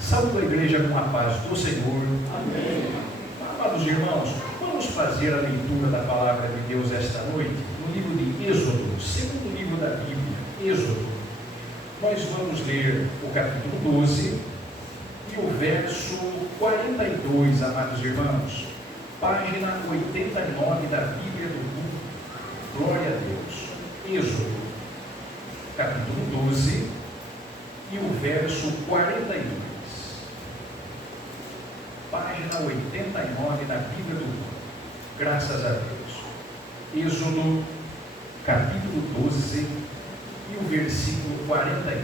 Saúdo a igreja com a paz do Senhor. Amém. Amados irmãos, vamos fazer a leitura da palavra de Deus esta noite, no livro de Êxodo, segundo livro da Bíblia, Êxodo. Nós vamos ler o capítulo 12 e o verso 42, amados irmãos, página 89 da Bíblia do Mundo. Glória a Deus. Êxodo, capítulo 12 e o verso 42. Página 89 da Bíblia do Mundo. Graças a Deus. Êxodo, capítulo 12 e o versículo 42.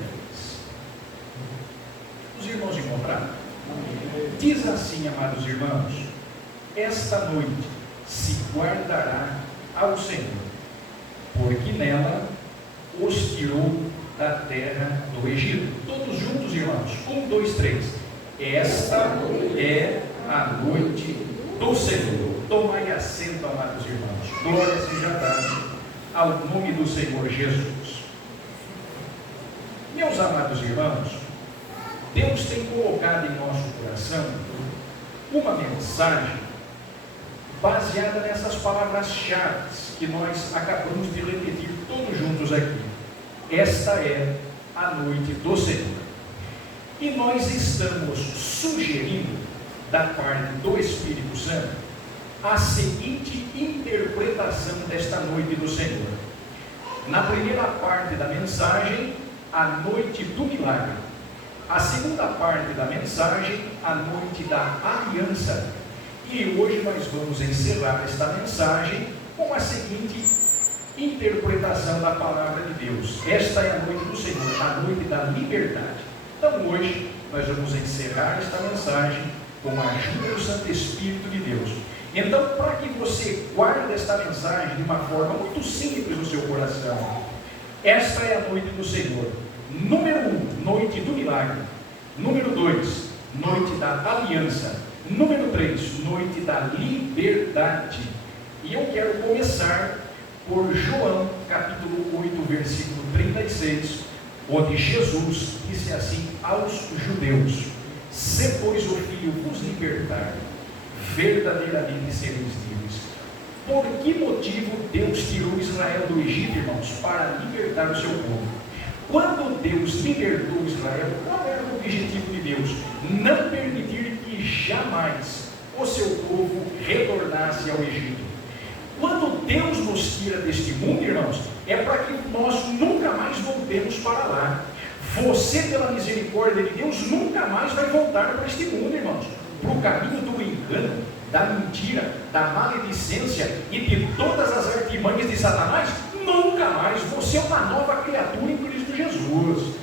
Os irmãos encontraram? Diz assim, amados irmãos: esta noite se guardará ao Senhor, porque nela os tirou da terra do Egito. Todos juntos, irmãos. 1, 2, 3. Esta é a noite do Senhor. Tomai assento, amados irmãos. Glória seja dada ao nome do Senhor Jesus. Meus amados irmãos, Deus tem colocado em nosso coração uma mensagem baseada nessas palavras-chave que nós acabamos de repetir todos juntos aqui. Esta é a noite do Senhor. E nós estamos sugerindo, da parte do Espírito Santo, a seguinte interpretação desta noite do Senhor. Na primeira parte da mensagem, a noite do milagre. A segunda parte da mensagem, a noite da aliança. E hoje nós vamos encerrar esta mensagem com a seguinte interpretação da palavra de Deus. Esta é a noite do Senhor, a noite da liberdade. Então hoje nós vamos encerrar esta mensagem com a ajuda do Santo Espírito de Deus. Então, para que você guarde esta mensagem de uma forma muito simples no seu coração, esta é a noite do Senhor. Número 1, noite do milagre. Número 2, noite da aliança. Número 3, noite da liberdade. E eu quero começar por João, capítulo 8, versículo 36, onde Jesus disse assim aos judeus: se pois o Filho vos libertar, verdadeiramente sereis livres. Por que motivo Deus tirou Israel do Egito, irmãos? Para libertar o seu povo. Quando Deus libertou Israel, qual era o objetivo de Deus? Não permitir que jamais o seu povo retornasse ao Egito. Quando Deus nos tira deste mundo, irmãos, é para que nós nunca mais voltemos para lá. Você, pela misericórdia de Deus, nunca mais vai voltar para este mundo, irmãos, para o caminho do engano, da mentira, da maledicência e de todas as artimanhas de Satanás. Nunca mais. Você é uma nova criatura em Cristo Jesus.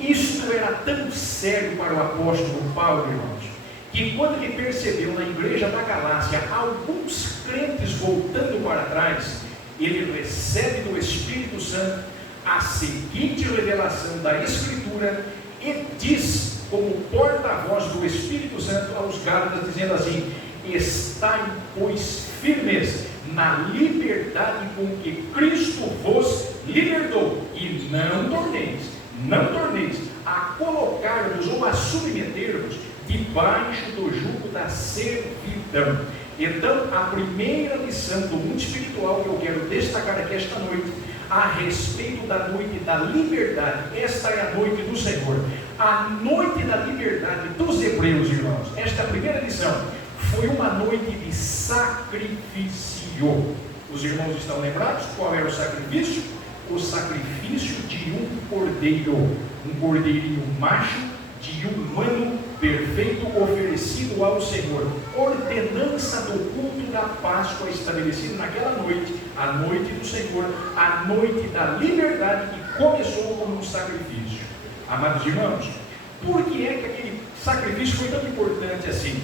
Isto era tão sério para o apóstolo Paulo, irmãos, que quando ele percebeu na igreja da Galácia alguns crentes voltando para trás, ele recebe do Espírito Santo a seguinte revelação da Escritura e diz, como porta-voz do Espírito Santo aos Gálatas, dizendo assim: estai, pois, firmes na liberdade com que Cristo vos libertou, e não torneis a colocar-vos ou a submeter-vos debaixo do jugo da servidão. Então, a primeira lição do mundo espiritual que eu quero destacar aqui esta noite, a respeito da noite da liberdade. Esta é a noite do Senhor, a noite da liberdade dos hebreus, irmãos. Esta primeira lição foi uma noite de sacrifício. Os irmãos estão lembrados qual era o sacrifício? O sacrifício de um cordeiro, um cordeirinho macho de um ano perfeito, oferecido ao Senhor, ordenança do culto da Páscoa estabelecido naquela noite, a noite do Senhor, a noite da liberdade, que começou como um sacrifício. Amados irmãos, por que é que aquele sacrifício foi tão importante assim?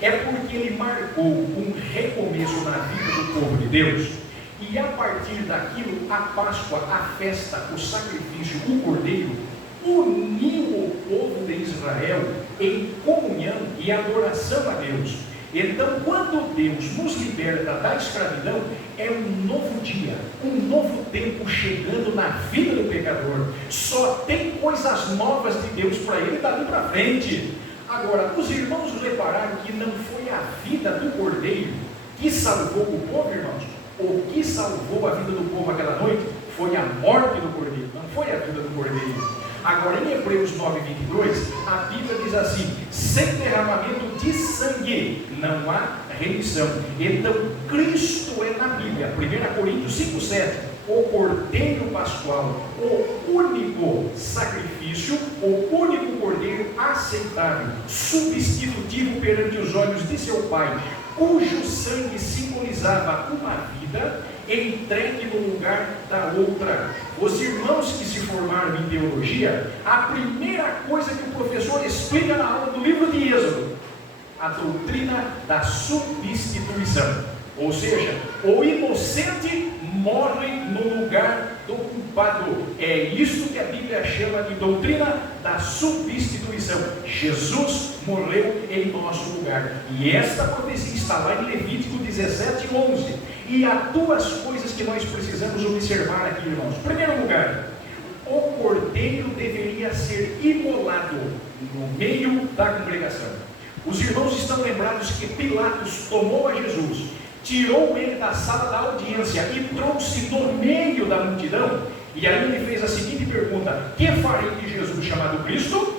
É porque ele marcou um recomeço na vida do povo de Deus, e a partir daquilo, a Páscoa, a festa, o sacrifício, o cordeiro, uniu o povo de Israel em comunhão e adoração a Deus. Então, quando Deus nos liberta da escravidão, é um novo dia, um novo tempo chegando na vida do pecador. Só tem coisas novas de Deus para ele dali para frente. Agora, os irmãos repararam que não foi a vida do Cordeiro que salvou o povo, irmãos? O que salvou a vida do povo aquela noite foi a morte do Cordeiro, não foi a vida do Cordeiro. Agora, em Hebreus 9:22, a Bíblia diz assim: sem derramamento de sangue não há remissão. Então, Cristo é na Bíblia, 1 Coríntios 5:7, o Cordeiro Pascual, o único sacrifício, o único Cordeiro aceitável, substitutivo perante os olhos de seu Pai, cujo sangue simbolizava uma vida entregue no lugar da outra. Os irmãos que se formaram em teologia, a primeira coisa que o professor explica na aula do livro de Êxodo, a doutrina da substituição. Ou seja, o inocente morre no lugar do culpado. É isso que a Bíblia chama de doutrina da substituição. Jesus morreu em nosso lugar. E esta profecia está lá em Levítico 17:11. E há duas coisas que nós precisamos observar aqui, irmãos. Em primeiro lugar, o cordeiro deveria ser imolado no meio da congregação. Os irmãos estão lembrados que Pilatos tomou a Jesus, tirou ele da sala da audiência e trouxe no meio da multidão. E aí ele fez a seguinte pergunta: que farei de Jesus chamado Cristo?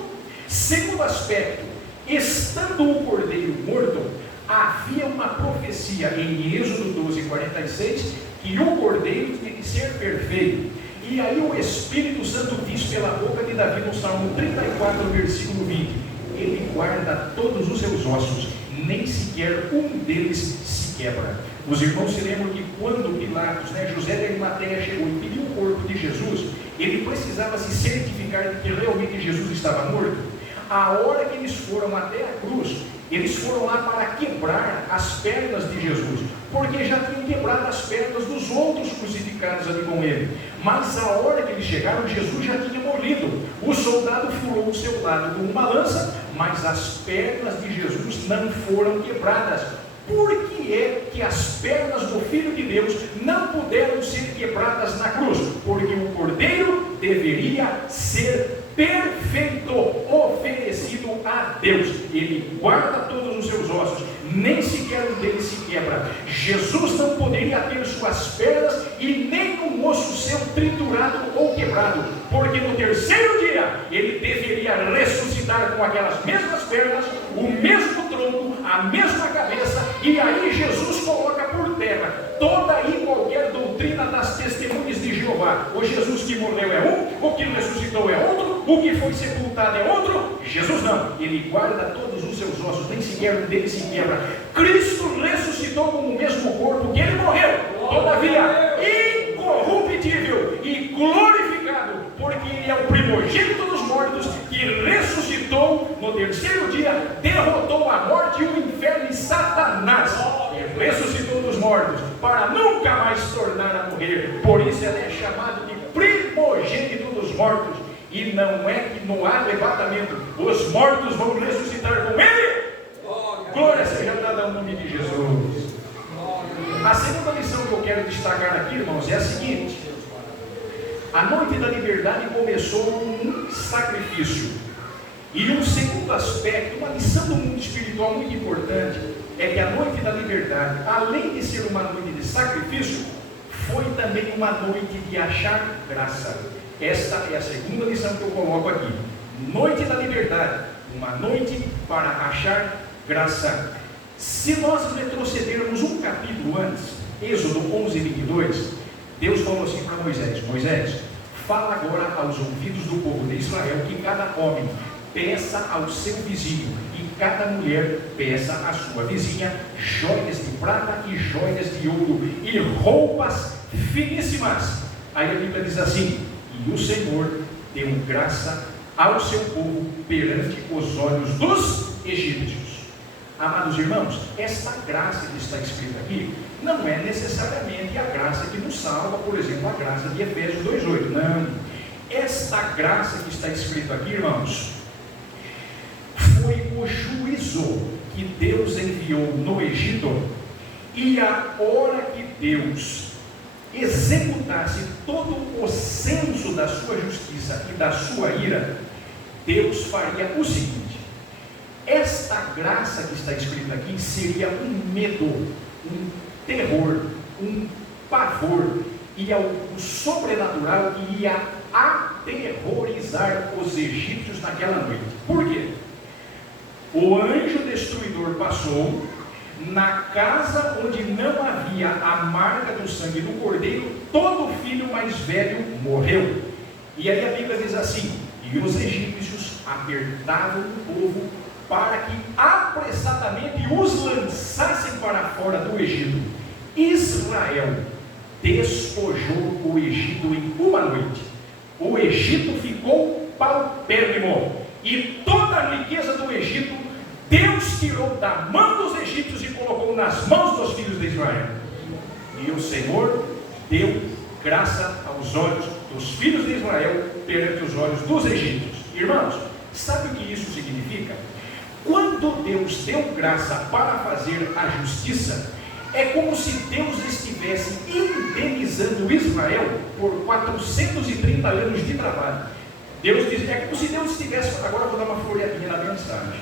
Segundo aspecto, estando o cordeiro morto, havia uma profecia em Êxodo 12:46 que o cordeiro tinha que ser perfeito. E aí o Espírito Santo diz pela boca de Davi no Salmo 34, versículo 20: ele guarda todos os seus ossos, nem sequer um deles se quebra. Os irmãos se lembram que quando Pilatos, José de Arimateia chegou e pediu o corpo de Jesus, ele precisava se certificar de que realmente Jesus estava morto. A hora que eles foram até a cruz, eles foram lá para quebrar as pernas de Jesus, porque já tinham quebrado as pernas dos outros crucificados ali com ele. Mas a hora que eles chegaram, Jesus já tinha morrido. O soldado furou o seu lado com uma lança, mas as pernas de Jesus não foram quebradas. Por que é que as pernas do Filho de Deus não puderam ser quebradas na cruz? Porque o cordeiro deveria ser perfeito, oferecido a Deus. Ele guarda todos os seus ossos, nem sequer um deles se quebra. Jesus não poderia ter suas pernas e nem um osso seu triturado ou quebrado, porque no terceiro dia ele deveria ressuscitar com aquelas mesmas pernas, o mesmo tronco, a mesma cabeça. E aí Jesus coloca por terra toda e qualquer doutrina das testemunhas de Jeová. O Jesus que morreu é um, o que ressuscitou é outro, o que foi sepultado é outro. Jesus não, ele guarda todos os seus ossos, nem sequer um deles se quebra. Cristo ressuscitou com o mesmo corpo que ele morreu, todavia incorruptível e glorificado, porque ele é o primogênito dos mortos, que ressuscitou no terceiro dia, derrotou a morte e o inferno e Satanás, e ressuscitou dos mortos para nunca mais tornar a morrer. Por isso ele é chamado de primogênito dos mortos. E não é que no arrebatamento os mortos vão ressuscitar com ele. Glória seja dada ao nome de Jesus. A segunda lição que eu quero destacar aqui, irmãos, é a seguinte: a noite da liberdade começou com um sacrifício. E um segundo aspecto, uma lição do mundo espiritual muito importante, é que a noite da liberdade, além de ser uma noite de sacrifício, foi também uma noite de achar graça. Esta é a segunda lição que eu coloco aqui. Noite da liberdade, uma noite para achar graça. Se nós retrocedermos um capítulo antes, Êxodo 11:22, Deus falou assim para Moisés: Moisés, fala agora aos ouvidos do povo de Israel que cada homem peça ao seu vizinho e cada mulher peça à sua vizinha joias de prata e joias de ouro e roupas finíssimas. Aí a Bíblia diz assim: e o Senhor deu graça ao seu povo perante os olhos dos egípcios. Amados irmãos, esta graça que está escrita aqui não é necessariamente a graça que nos salva, por exemplo, a graça de Efésios 2:8. Não. Esta graça que está escrita aqui, irmãos, foi o juízo que Deus enviou no Egito, e a hora que Deus executasse todo o censo da sua justiça e da sua ira, Deus faria o seguinte: esta graça que está escrita aqui seria um medo, um terror, um pavor, e algo sobrenatural que ia aterrorizar os egípcios naquela noite. Por quê? O anjo destruidor passou na casa onde não havia a marca do sangue do cordeiro, todo filho mais velho morreu. E aí a Bíblia diz assim: e os egípcios apertavam o povo para que apressadamente os lançassem para fora do Egito. Israel despojou o Egito em uma noite. O Egito ficou paupérrimo, e toda a riqueza do Egito Deus tirou da mão dos egípcios e colocou nas mãos dos filhos de Israel. E o Senhor deu graça aos olhos dos filhos de Israel perante os olhos dos egípcios. Irmãos, sabe o que isso significa? Quando Deus deu graça para fazer a justiça, é como se Deus estivesse indenizando Israel por 430 anos de trabalho. Deus diz, é como se Deus estivesse, agora eu vou dar uma folhadinha na mensagem.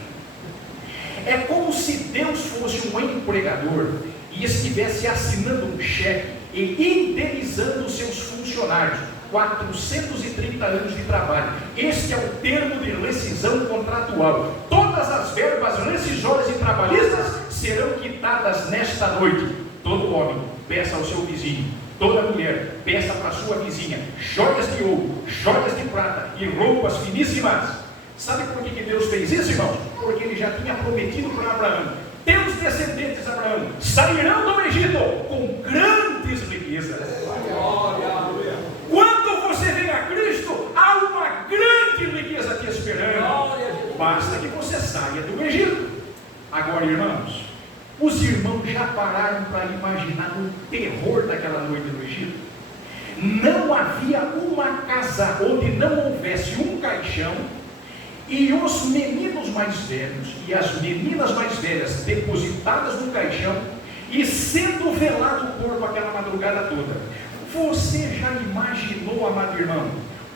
É como se Deus fosse um empregador e estivesse assinando um cheque e indenizando os seus funcionários. 430 anos de trabalho. Este é o termo de rescisão contratual. Todas as verbas rescisórias e trabalhistas serão quitadas nesta noite. Todo homem, peça ao seu vizinho. Toda mulher, peça para a sua vizinha joias de ouro, joias de prata e roupas finíssimas. Sabe por que Deus fez isso, irmãos? Porque Ele já tinha prometido para Abraão: teus descendentes, Abraão, sairão do Egito com grandes riquezas. Quando você vem a Cristo, há uma grande riqueza te esperando. Basta que você saia do Egito. Agora, irmãos, os irmãos já pararam para imaginar o terror daquela noite no Egito? Não havia uma casa onde não houvesse um caixão, e os meninos mais velhos e as meninas mais velhas depositadas no caixão e sendo velado o corpo aquela madrugada toda. Você já imaginou, amado irmão?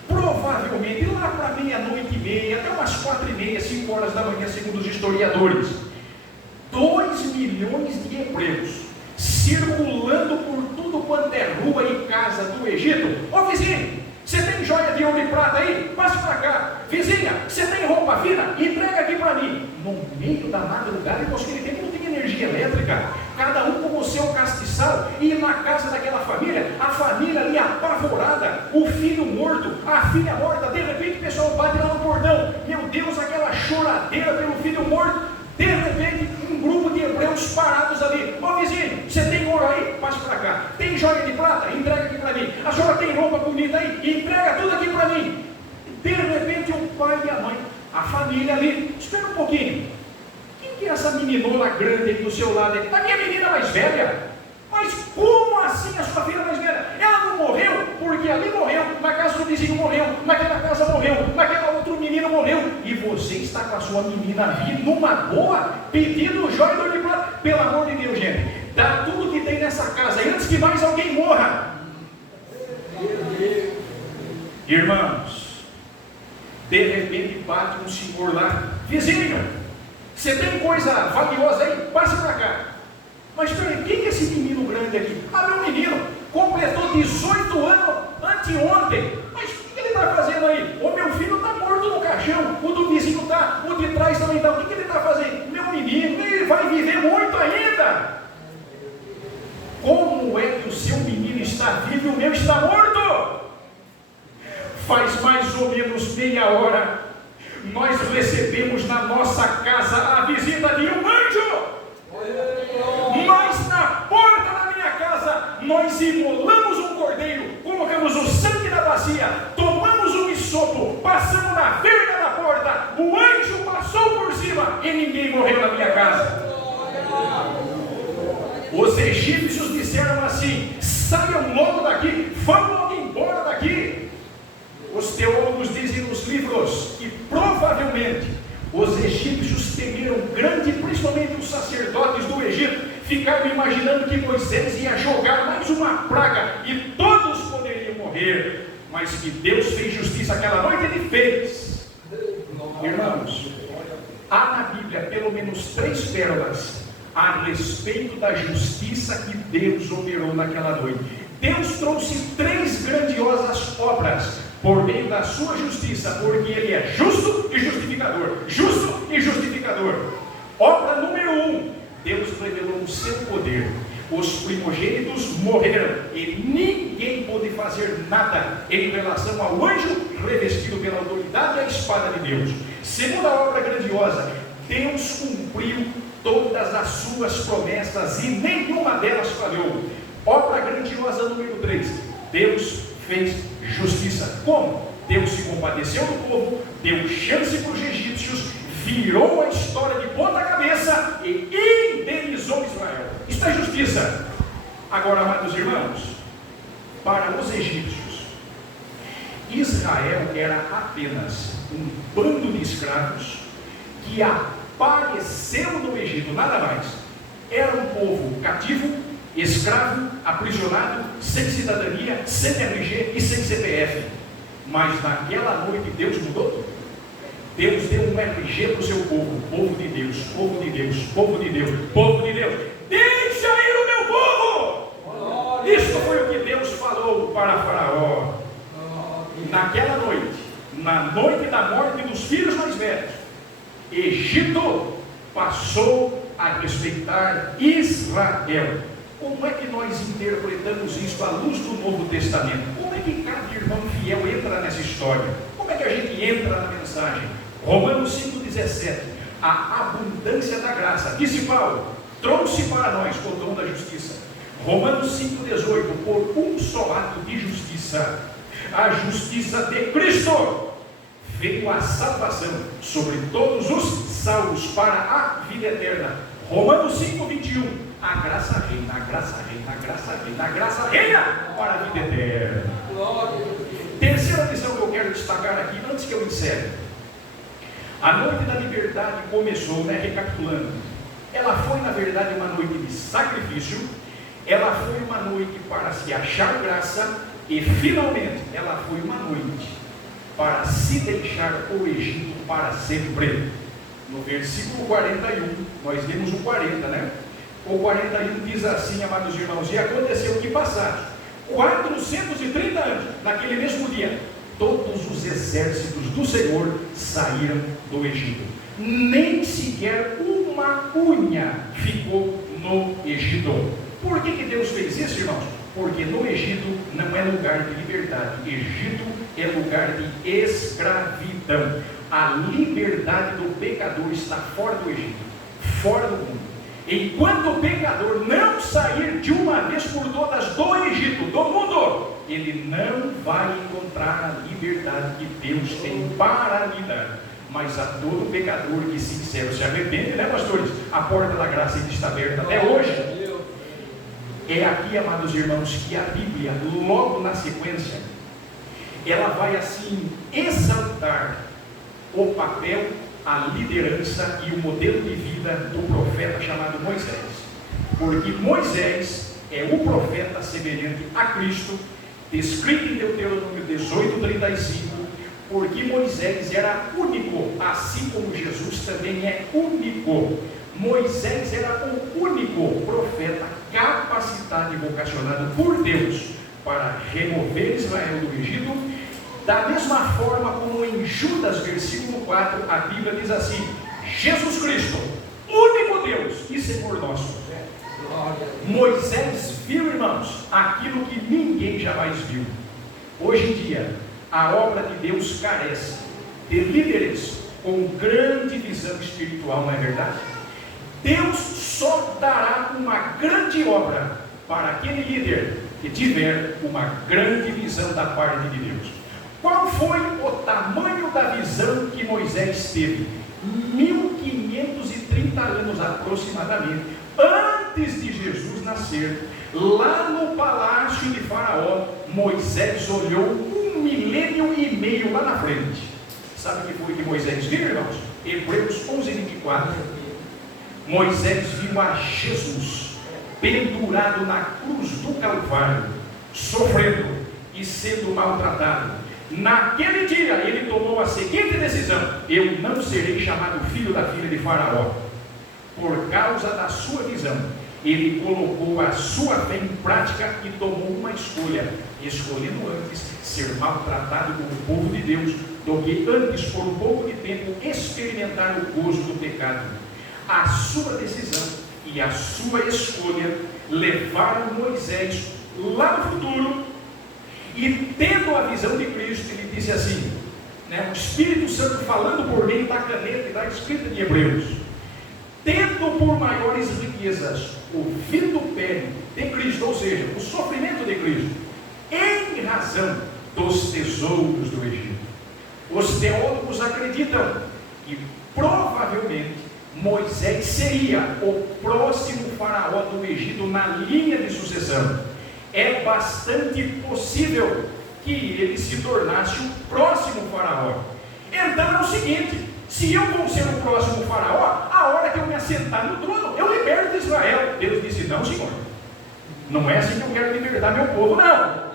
Provavelmente lá para meia-noite e meia, até umas 4h30, 5 horas da manhã, segundo os historiadores, 2 milhões de hebreus circulando por tudo quanto é rua e casa do Egito. Ô vizinho, você tem joia de ouro e prata aí? Passe para cá. Vizinha, você tem roupa fina? Entrega aqui para mim. No meio da madrugada, porque naquele tempo não tinha energia elétrica, cada um com o seu castiçal, e na casa daquela família, a família ali apavorada, o filho morto, a filha morta, de repente o pessoal bate lá no portão, meu Deus, aquela choradeira pelo filho morto, de repente um grupo de hebreus parados ali. Ó vizinho, você tem ouro aí? Passe para cá. Tem joia de prata? Entrega aqui para mim. A senhora tem roupa bonita aí? Entrega tudo aqui para mim. De repente o pai e a mãe, a família ali, espera um pouquinho, quem que é essa meninona grande aí do seu lado? A minha menina mais velha. Mas como assim a sua filha mais velha? Ela não morreu? Porque ali morreu, na casa do vizinho morreu, naquela casa morreu, naquela outro menino morreu, e você está com a sua menina viva numa boa, pedindo joia de prata. Pelo amor de Deus, gente, dá tudo que tem nessa casa antes que mais alguém morra. Irmãos, de repente bate um senhor lá: vizinho, você tem coisa valiosa aí? Passe para cá. Mas peraí, quem é esse menino grande aqui? Ah, meu menino, completou 18 anos anteontem. Mas o que ele está fazendo aí? O meu filho está morto no caixão, o do vizinho está, o de trás também está. O que ele está fazendo? Meu menino, ele vai viver muito ainda. Como é que o seu menino está vivo e o meu está morto? Faz mais ou menos meia hora, nós recebemos na nossa casa a visita de um anjo. Nós, na porta da minha casa, nós imolamos um cordeiro, colocamos o sangue na bacia, tomamos um hisopo, passamos na verga da porta, o anjo passou por cima e ninguém morreu na minha casa. Os egípcios disseram assim: saiam logo daqui, vão logo embora daqui. Os teólogos dizem nos livros que provavelmente os egípcios temeram grande, principalmente os sacerdotes do Egito ficaram imaginando que Moisés ia jogar mais uma praga e todos poderiam morrer, mas que Deus fez justiça aquela noite, Ele fez. Irmãos, há na Bíblia pelo menos 3 pérolas a respeito da justiça que Deus operou naquela noite. Deus trouxe 3 grandiosas obras por meio da sua justiça, porque Ele é justo e justificador. Justo e justificador. Obra número 1, Deus revelou o seu poder. Os primogênitos morreram e ninguém pôde fazer nada em relação ao anjo revestido pela autoridade e a espada de Deus. Segunda obra grandiosa, Deus cumpriu todas as suas promessas e nenhuma delas falhou. Obra grandiosa número 3, Deus fez justiça. Como? Deus se compadeceu do povo, deu chance para os egípcios, virou a história de ponta cabeça e indenizou Israel. Isso é justiça. Agora, amados irmãos, para os egípcios, Israel era apenas um bando de escravos que apareceu no Egito, nada mais. Era um povo cativo, escravo, aprisionado, sem cidadania, sem RG e sem CPF. Mas naquela noite Deus mudou tudo. Deus deu um RG para o seu povo, povo de Deus, povo de Deus, povo de Deus, povo de Deus. Deixa ir o meu povo! Isto foi o que Deus falou para Faraó. Naquela noite, na noite da morte dos filhos mais velhos, Egito passou a respeitar Israel. Como é que nós interpretamos isso à luz do Novo Testamento? Como é que cada irmão fiel entra nessa história? Como é que a gente entra na mensagem? Romanos 5,17, a abundância da graça, disse Paulo, trouxe para nós o dom da justiça. Romanos 5,18, por um só ato de justiça, a justiça de Cristo, veio a salvação sobre todos os salvos para a vida eterna. Romanos 5,21, a graça reina, a graça reina, a graça reina, a graça reina para a vida eterna. Terceira lição que eu quero destacar aqui, antes que eu encerre. A noite da liberdade começou, recapitulando, ela foi na verdade uma noite de sacrifício, ela foi uma noite para se achar graça e finalmente ela foi uma noite para se deixar o Egito para sempre. No versículo 41, nós lemos o 40, O 41 diz assim, amados irmãos, e aconteceu que passados 430 anos, naquele mesmo dia, todos os exércitos do Senhor saíram do Egito. Nem sequer uma unha ficou no Egito. Por que Deus fez isso, irmãos? Porque no Egito não é lugar de liberdade. Egito é lugar de escravidão. A liberdade do pecador está fora do Egito, fora do mundo. Enquanto o pecador não sair de uma vez por todas do Egito, do mundo, ele não vai encontrar a liberdade que Deus tem para lhe dar. Mas a todo pecador que sincero se arrepende, pastores? A porta da graça está aberta até hoje. É aqui, amados irmãos, que a Bíblia, logo na sequência, ela vai assim exaltar o papel, a liderança e o modelo de vida do profeta chamado Moisés. Porque Moisés é o profeta semelhante a Cristo, descrito em Deuteronômio 18:35, porque Moisés era único, assim como Jesus também é único. Moisés era o único profeta capacitado e vocacionado por Deus para remover Israel do Egito. Da mesma forma como em Judas, versículo 4, a Bíblia diz assim: Jesus Cristo, único Deus e Senhor nosso. Moisés viu, irmãos, aquilo que ninguém jamais viu. Hoje em dia, a obra de Deus carece de líderes com grande visão espiritual, não é verdade? Deus só dará uma grande obra para aquele líder que tiver uma grande visão da parte de Deus. Qual foi o tamanho da visão que Moisés teve? 1530 anos aproximadamente, antes de Jesus nascer, lá no palácio de Faraó, Moisés olhou 1,5 milênio lá na frente. Sabe o que foi que Moisés viu, irmãos? Hebreus 11:24. Moisés viu a Jesus pendurado na cruz do Calvário, sofrendo e sendo maltratado. Naquele dia ele tomou a seguinte decisão: eu não serei chamado filho da filha de Faraó. Por causa da sua visão, ele colocou a sua fé em prática e tomou uma escolha, escolhendo antes ser maltratado como povo de Deus do que antes, por um pouco de tempo, experimentar o gozo do pecado. A sua decisão e a sua escolha levaram Moisés lá no futuro, e tendo a visão de Cristo, ele disse assim, o Espírito Santo falando por meio da caneta e da escrita de Hebreus: tendo por maiores riquezas o vitupério de Cristo, ou seja, o sofrimento de Cristo, em razão dos tesouros do Egito. Os teólogos acreditam que provavelmente Moisés seria o próximo faraó do Egito na linha de sucessão. É bastante possível que ele se tornasse o próximo faraó. Então é o seguinte: se eu vou ser o próximo faraó, a hora que eu me assentar no trono, eu liberto Israel. Deus disse: não, Senhor, não é assim que eu quero libertar meu povo, não.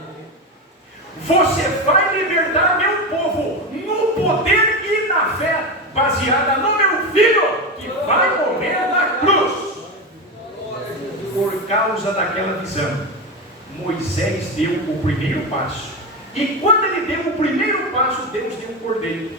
Você vai libertar meu povo no poder e na fé, baseada no meu filho, que vai morrer na cruz. Por causa daquela visão, Moisés deu o primeiro passo. E quando ele deu o primeiro passo, Deus deu um cordeiro.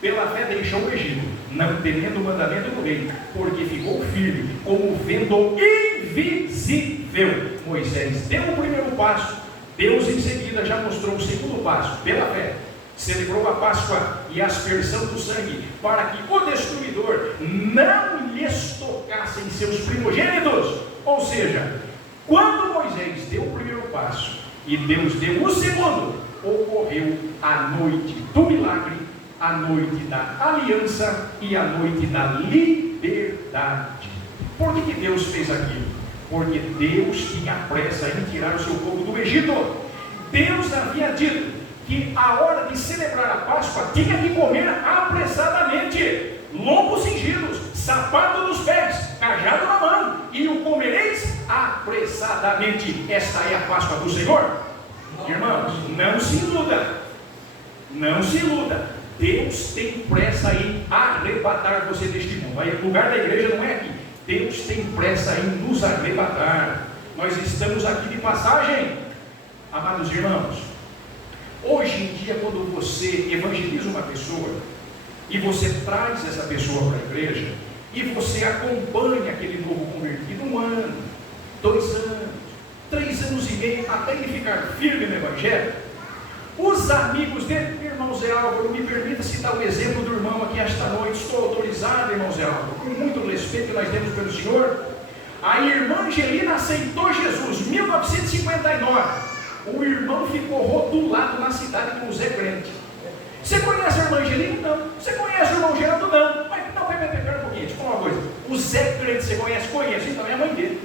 Pela fé deixou o Egito, não temendo o mandamento do rei, porque ficou firme, como vendo invisível. Moisés deu o primeiro passo. Deus em seguida já mostrou o segundo passo. Pela fé celebrou a Páscoa e a aspersão do sangue, para que o destruidor não lhes tocasse em seus primogênitos. Ou seja, quando Moisés deu o primeiro passo e Deus deu o segundo, ocorreu a noite do milagre, a noite da aliança e a noite da liberdade. Por que Deus fez aquilo? Porque Deus tinha pressa em tirar o seu povo do Egito. Deus havia dito que a hora de celebrar a Páscoa tinha que comer apressadamente, lombos cingidos, sapato nos pés, cajado na mão, e o comereis apressadamente. Esta é a Páscoa do Senhor. Irmãos, não se iluda, não se iluda. Deus tem pressa em arrebatar você deste mundo. Aí, o lugar da igreja não é aqui. Deus tem pressa em nos arrebatar. Nós estamos aqui de passagem. Amados irmãos, hoje em dia, quando você evangeliza uma pessoa e você traz essa pessoa para a igreja e você acompanha aquele novo convertido 1 ano, 2 anos, 3 anos e meio, até ele ficar firme no evangelho, os amigos dele, irmão Zé Álvaro, me permita citar o exemplo do irmão aqui esta noite. Estou autorizado, irmão Zé Álvaro, com muito respeito que nós temos pelo Senhor. A irmã Angelina aceitou Jesus em 1959. O irmão ficou rotulado na cidade como Zé Crente. Você conhece a irmã Angelina? Não. Você conhece o irmão Geraldo? Não. Mas não, pera um pouquinho, deixa eu falar uma coisa. O Zé Crente você conhece? Conheço, então é a mãe dele.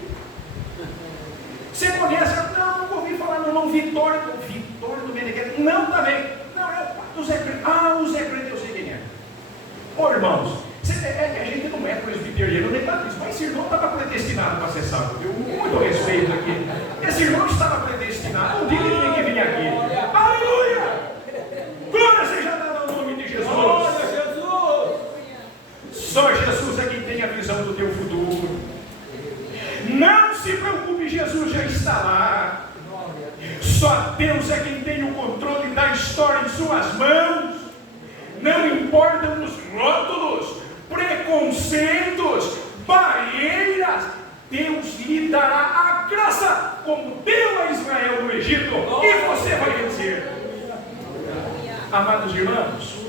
Você conhece? Não, nunca ouvi falar no irmão Vitório do Meneghelli. Não, também. Não, é o pai do Zé Crente. Ah, o Zé Crente eu sei quem é. Ô irmãos, a gente não é presbiteriano nem nada disso, mas esse irmão estava predestinado para ser salvo. Eu muito respeito aqui. Esse irmão estava predestinado. Um dia ele tinha que vir aqui. Aleluia! Glória seja dada ao nome de Jesus. Glória a Jesus! Só Jesus é quem tem a visão do teu futuro. Não se preocupe, Jesus já está lá. Só Deus é quem tem o controle da história em suas mãos. Não importam os rótulos, preconceitos, barreiras. Deus lhe dará a graça, como deu a Israel no Egito, e você vai vencer. Amados irmãos,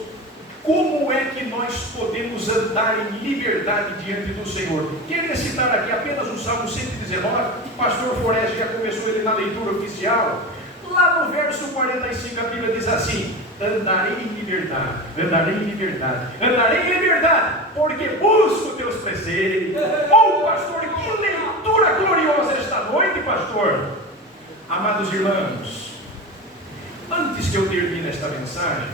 como é que nós podemos andar em liberdade diante do Senhor? Queria citar aqui apenas o Salmo 119, o pastor Forés já começou ele na leitura oficial. Lá no verso 45 a Bíblia diz assim: andarei em liberdade, andarei em liberdade, andarei em liberdade, porque busco teus preceitos. Oh pastor, que leitura gloriosa esta noite, pastor. Amados irmãos, antes que eu termine esta mensagem,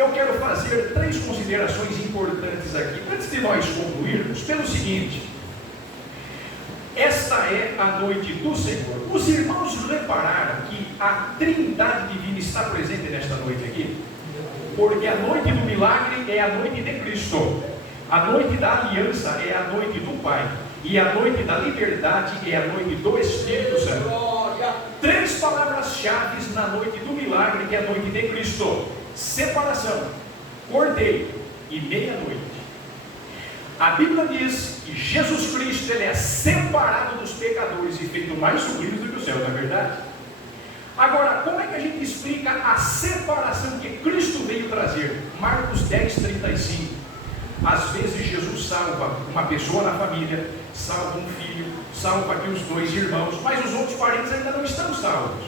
eu quero fazer 3 considerações importantes aqui, antes de nós concluirmos, pelo seguinte: esta é a noite do Senhor. Os irmãos repararam que a Trindade Divina está presente nesta noite aqui? Porque a noite do milagre é a noite de Cristo, a noite da aliança é a noite do Pai, e a noite da liberdade é a noite do Espírito Santo. 3 palavras-chave na noite do milagre, que é a noite de Cristo: separação, cordeiro e meia-noite. A Bíblia diz que Jesus Cristo, ele é separado dos pecadores e feito mais sublime do que o céu, não é verdade? Agora, como é que a gente explica a separação que Cristo veio trazer? Marcos 10:35. Às vezes Jesus salva uma pessoa na família, salva um filho, salva aqui os 2 irmãos, mas os outros parentes ainda não estão salvos.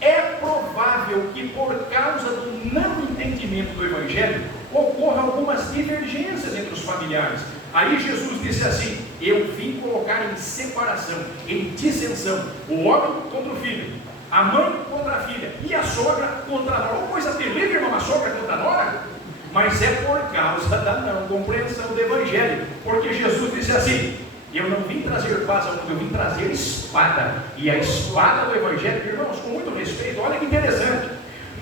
É provável que por causa do não entendimento do Evangelho, ocorra algumas divergências entre os familiares. Aí Jesus disse assim: eu vim colocar em separação, em dissensão, o homem contra o filho, a mãe contra a filha, e a sogra contra a nora. Coisa terrível, irmão, a sogra contra a nora. Mas é por causa da não compreensão do Evangelho, porque Jesus disse assim: eu não vim trazer paz ao mundo, eu vim trazer espada. E a espada do Evangelho, irmãos, com muito respeito, olha que interessante,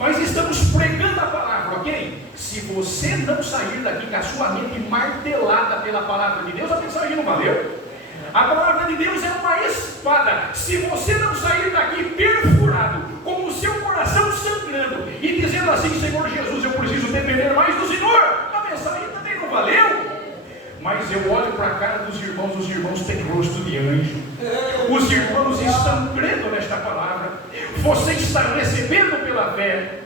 nós estamos pregando a palavra, ok? Se você não sair daqui com a sua mente martelada pela palavra de Deus, a mensagem não valeu. A palavra de Deus é uma espada. Se você não sair daqui perfurado, com o seu coração sangrando e dizendo assim: Senhor Jesus, eu preciso depender mais do Senhor, a mensagem também não valeu. Mas eu olho para a cara dos irmãos, os irmãos têm rosto de anjo, os irmãos estão crendo nesta palavra, você está recebendo pela fé,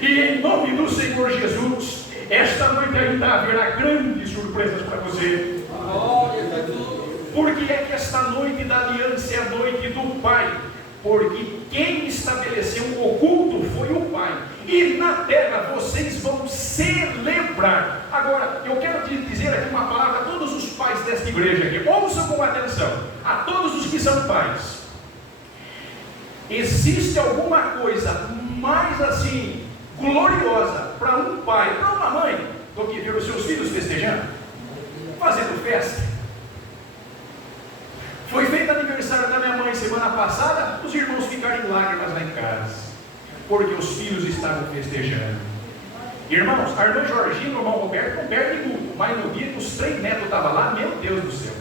e em nome do Senhor Jesus, esta noite ainda haverá grandes surpresas para você. Porque é que esta noite da aliança é a noite do Pai? Porque quem estabeleceu o culto foi o Pai, e na terra vocês vão celebrar. Agora, eu quero te dizer aqui uma palavra a todos os pais desta igreja aqui, ouçam com atenção, a todos os que são pais. Existe alguma coisa mais assim, gloriosa para um pai, para uma mãe, do que ver os seus filhos festejando, fazendo festa? Foi feito aniversário da minha mãe semana passada, os irmãos ficaram em lágrimas lá em casa, porque os filhos estavam festejando. Irmãos, a irmã Jorginha e o irmão Roberto não perdem muito, mas no dia que os 3 netos estavam lá, meu Deus do céu,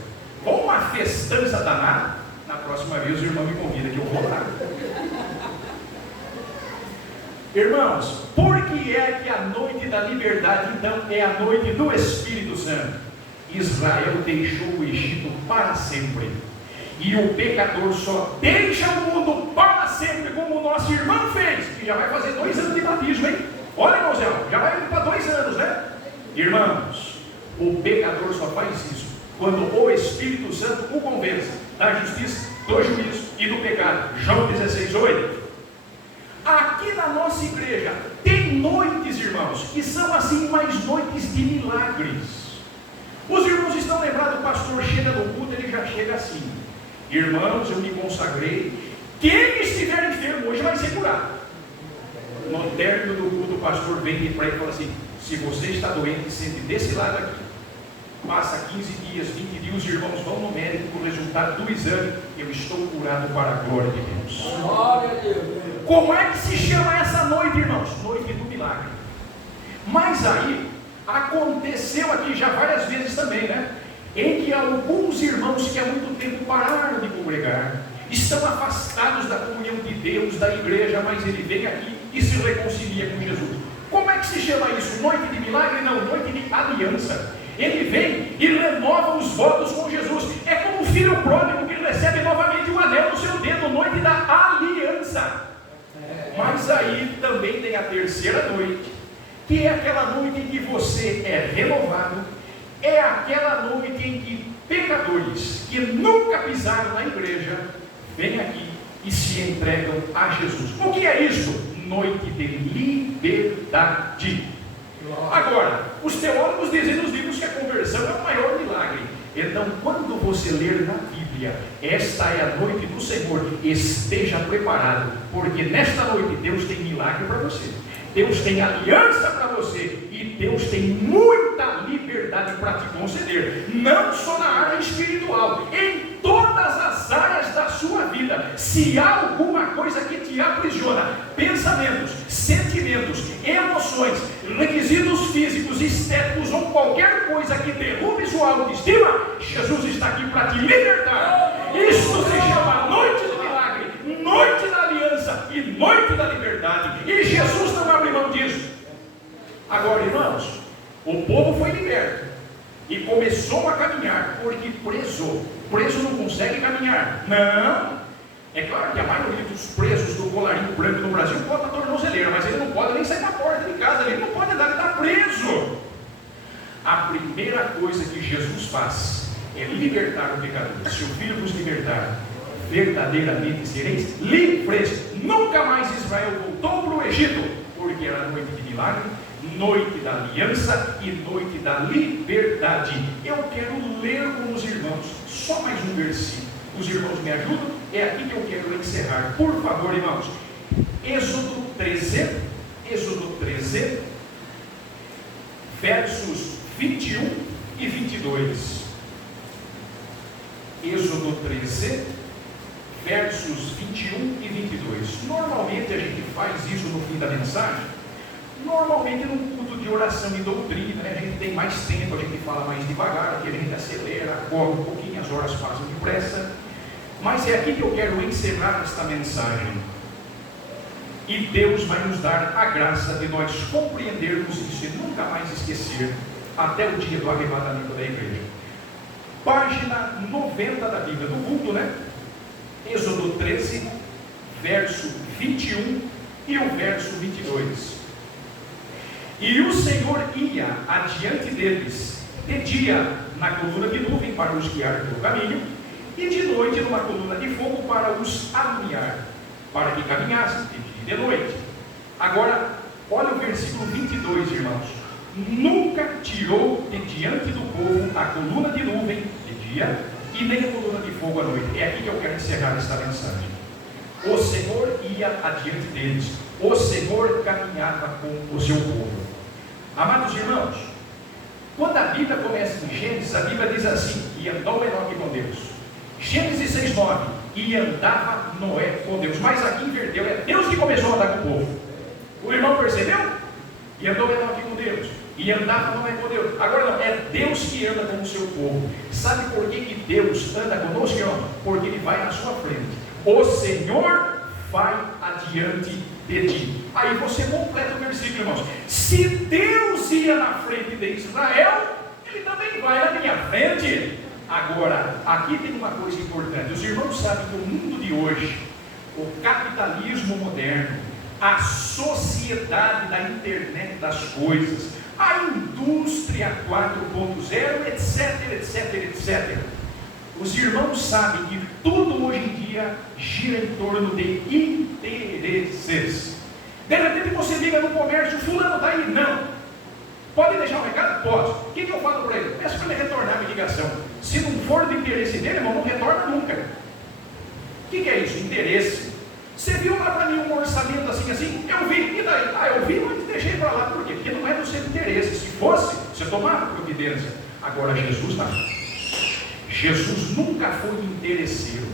com uma festança danada. Na próxima vez os irmãos me convidam que eu vou lá. Irmãos, por que é que a noite da liberdade então é a noite do Espírito Santo? Israel deixou o Egito para sempre, e o pecador só deixa o mundo para sempre, como o nosso irmão fez, que já vai fazer 2 anos de batismo, hein? Olha, irmãozão, já vai para 2 anos, né? Irmãos, o pecador só faz isso quando o Espírito Santo o convence da justiça, do juízo e do pecado. João 16:8. Aqui na nossa igreja tem noites, irmãos, que são assim mais noites de milagres. Os irmãos estão lembrados, o pastor chega no culto, ele já chega assim: irmãos, eu me consagrei, quem estiver enfermo hoje vai ser curado. No término do culto, o pastor vem para ele e fala assim: se você está doente, sente desse lado aqui, passa 15 dias, 20 dias, os irmãos vão no médico com o resultado do exame, eu estou curado para a glória de Deus. Glória a Deus. Como é que se chama essa noite, irmãos? Noite do milagre. Mas aí, aconteceu aqui já várias vezes também, né? Em que alguns irmãos que há muito tempo pararam de congregar, estão afastados da comunhão de Deus, da igreja, mas ele vem aqui e se reconcilia com Jesus. Como é que se chama isso? Noite de milagre? Não, noite de aliança. Ele vem e renova os votos com Jesus. É como o filho pródigo que recebe novamente o anel no seu dedo, noite da aliança. Mas aí também tem a terceira noite, que é aquela noite em que você é renovado, é aquela noite em que pecadores que nunca pisaram na igreja vêm aqui e se entregam a Jesus. O que é isso? Noite de liberdade. Agora, os teólogos dizem nos livros que a conversão é o maior milagre. Então, quando você ler na Bíblia, esta é a noite do Senhor, esteja preparado, porque nesta noite Deus tem milagre para você. Deus tem aliança para você, e Deus tem muita liberdade para te conceder, não só na área espiritual, em todas as áreas da sua vida. Se há alguma coisa que te aprisiona, pensamentos, sentimentos, emoções, requisitos físicos, estéticos ou qualquer coisa que derrube sua autoestima, Jesus está aqui para te libertar. Isto se chama noite do milagre, noite da aliança e noite da liberdade, e Jesus não abre mão disso. Agora, irmãos, o povo foi liberto e começou a caminhar, porque preso não consegue caminhar. Não, é claro que a maioria dos presos do colarinho branco no Brasil bota a tornozeleira, mas ele não pode nem sair da porta de casa, ele não pode andar, ele está preso. A primeira coisa que Jesus faz é libertar o pecador. Se o Filho vos libertar, verdadeiramente sereis livres. Nunca mais Israel voltou para o Egito, porque era noite de milagre, noite da aliança e noite da liberdade. Eu quero ler com os irmãos só mais um versículo. Os irmãos me ajudam? É aqui que eu quero encerrar. Por favor, irmãos. Êxodo 13, versos 21 e 22. Êxodo 13, versos 21 e 22. Normalmente a gente faz isso no fim da mensagem. Normalmente num culto de oração e doutrina, né? A gente tem mais tempo, a gente fala mais devagar, aqui a gente acelera, corre um pouquinho, as horas passam depressa. Mas é aqui que eu quero encerrar esta mensagem. E Deus vai nos dar a graça de nós compreendermos isso e nunca mais esquecer, até o dia do arrebatamento da igreja. Página 90 da Bíblia, do culto, né? Êxodo 13, verso 21 e o verso 22. E o Senhor ia adiante deles, de dia na coluna de nuvem para os guiar pelo caminho, e de noite numa coluna de fogo para os alumiar, para que caminhassem de dia e de noite. Agora, olha o versículo 22, irmãos. Nunca tirou de diante do povo a coluna de nuvem de dia e nem a coluna de fogo à noite. É aqui que eu quero encerrar esta mensagem. O Senhor ia adiante deles, o Senhor caminhava com o seu povo. Amados irmãos, quando a Bíblia começa em Gênesis, a Bíblia diz assim: e andou Enoque com Deus. Gênesis 6:9, e andava Noé com Deus. Mas aqui inverteu, é Deus que começou a andar com o povo. O irmão percebeu? E andou Enoque com Deus, e andava Noé com Deus. Agora não, é Deus que anda com o seu povo. Sabe por que Deus anda conosco, irmão? Porque Ele vai na sua frente. O Senhor vai adiante de ti. Aí você completa o versículo, irmãos. Se Deus ia na frente de Israel, Ele também vai na minha frente. Agora, aqui tem uma coisa importante. Os irmãos sabem que o mundo de hoje, o capitalismo moderno, a sociedade da internet das coisas, a indústria 4.0, etc. Os irmãos sabem que tudo hoje em dia gira em torno de interesses. De repente você liga no comércio, fulano está aí? Não. Pode deixar um recado? Pode. O que eu falo para ele? Peço para ele retornar a minha ligação. Se não for do interesse dele, irmão, não retorna nunca. O que é isso? Interesse. Você viu lá para mim um orçamento assim? Eu vi. E daí? Eu vi, mas deixei para lá. Por quê? Porque não é do seu interesse. Se fosse, você tomava providência. Agora Jesus não. Jesus nunca foi interesseiro.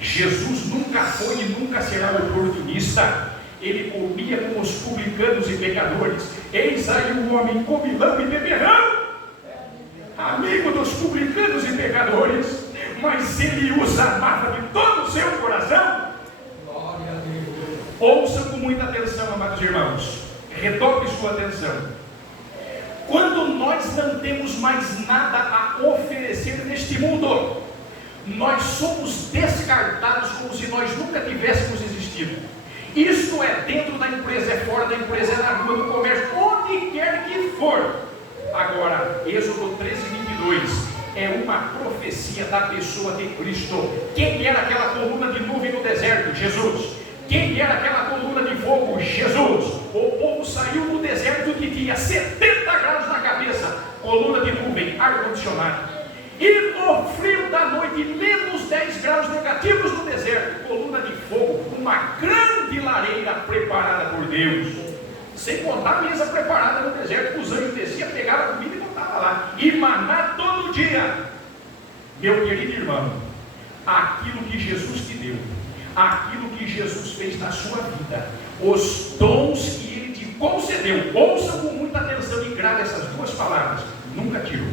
Jesus nunca foi e nunca será oportunista. Ele comia com os publicanos e pecadores. Eis aí o homem comilão e beberrão, amigo dos publicanos e pecadores, mas ele os amava de todo o seu coração. Glória a Deus. Ouçam com muita atenção, amados irmãos. Redobre sua atenção. Quando nós não temos mais nada a oferecer neste mundo, nós somos descartados como se nós nunca tivéssemos existido. Isto é dentro da empresa, é fora da empresa, é na rua, no comércio, onde quer que for. Agora, Êxodo 13:22 é uma profecia da pessoa de Cristo. Quem era aquela coluna de nuvem no deserto? Jesus. Quem era aquela coluna de fogo? Jesus. O povo saiu do deserto de dia, 70 graus na cabeça, coluna de nuvem, ar-condicionado. E no frio da noite, menos 10 graus negativos no deserto, coluna de fogo, uma grande lareira preparada por Deus. Sem contar a mesa preparada no deserto, que os anjos desciam, pegavam a comida e botavam lá. E maná todo dia. Meu querido irmão, aquilo que Jesus te deu, aquilo que Jesus fez na sua vida, os dons que Ele te concedeu, ouça com muita atenção e grave essas duas palavras: nunca tirou.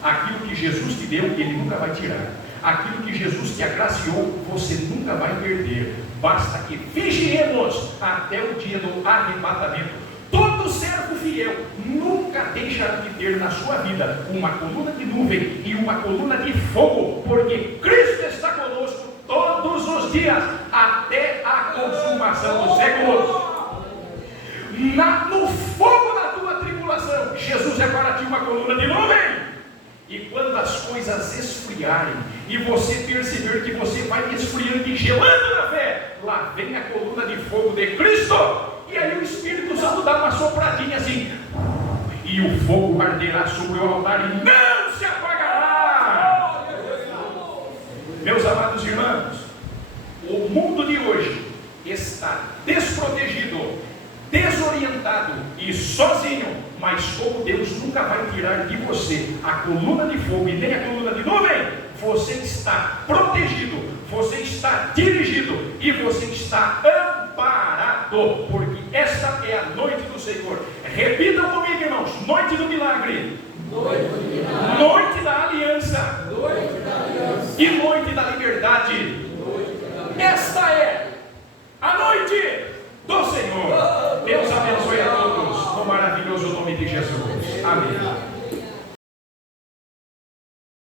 Aquilo que Jesus te deu, Ele nunca vai tirar. Aquilo que Jesus te agraciou, você nunca vai perder. Basta que vigiemos até o dia do arrebatamento. Todo servo fiel nunca deixará de ter na sua vida uma coluna de nuvem e uma coluna de fogo, porque Cristo está conosco todos os dias, até a consumação dos séculos. No fogo da tua tribulação, Jesus é para ti uma coluna de nuvem. E quando as coisas esfriarem, e você perceber que você vai esfriando e gelando na fé, lá vem a coluna de fogo de Cristo, e aí o Espírito Santo dá uma sopradinha assim, e o fogo arderá sobre o altar e não se apagará. Meus amados irmãos, o mundo de hoje está desprotegido, desorientado e sozinho, mas como Deus nunca vai tirar de você a coluna de fogo e nem a coluna de nuvem, você está protegido, você está dirigido e você está amparado, porque esta é a noite do Senhor. Repitam comigo, irmãos: noite do milagre, noite da aliança, e noite da liberdade. Esta é a noite do Senhor. Deus abençoe a todos no maravilhoso nome de Jesus. Amém.